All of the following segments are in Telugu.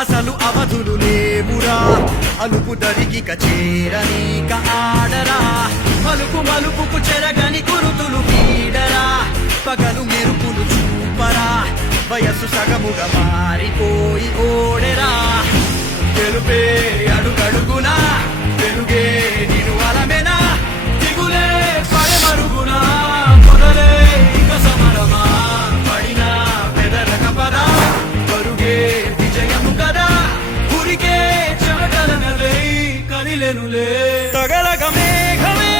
అసలు అవధులు లేవురా అలుపు దరిగిక చేరనీక ఆడరా మలుపు మలుపుకు చెరగని కురుతులు పీడరా పగలు మెరుపులు చూపరా వయస్సు సగముగా మారిపోయి ఓడెరా తెలుపే అడుగడుగునా వెలుగే నిను అలమెనా దిగులే పడమరుగునా పొదలే ఇక సమరమా పడినా పెదరక పదా పరుగే విజయము కదా ఉరికే చెమటలనలే కదిలెనులే తగలగ మేఘమే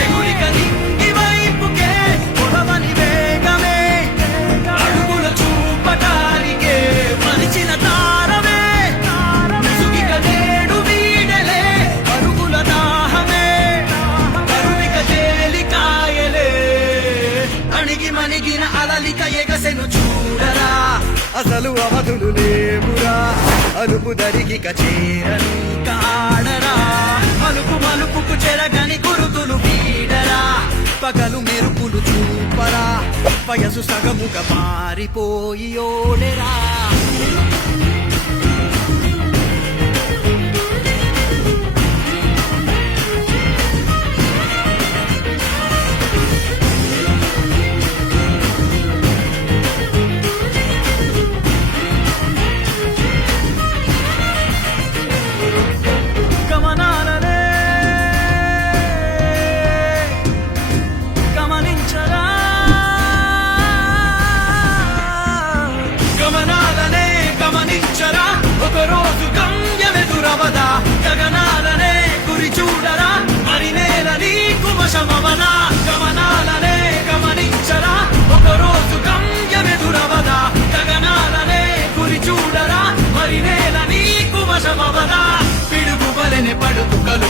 ఎగురిక నింగి వైపుకే పొడవని వేగమే అడుగుల చూపటానికే మలిచిన తారమే ముసుగిక నేడు వీడలే అరుగుల దాహమే కరువిక తేలికాయలే అణిగి మణిగిన అలలిక ఎగసెను చూడరా అసలు అవధులు లేవురా అలుపు దరిగిక చేరనీక ఆడరా మలుపు మలుపుకు చెరగని గురుతులు పీడరా పగలు మెరుపులు చూపరా వయసు సగముగా మారిపోయి ఓడెరా గమనాలనే గమనించరా గమనాలనే గమనించరా ఒకరోజు గమ్యమెదురవదా గగనాలనే గురి చూడరా మరి నేల నీకు వశమవదా గమనాలనే గమనించరా ఒకరోజు గమ్యమెదురవదా గగనాలనే గురి చూడరా మరి నేల నీకు వశమవదా పిడుగు వలెనే పడుతు కలు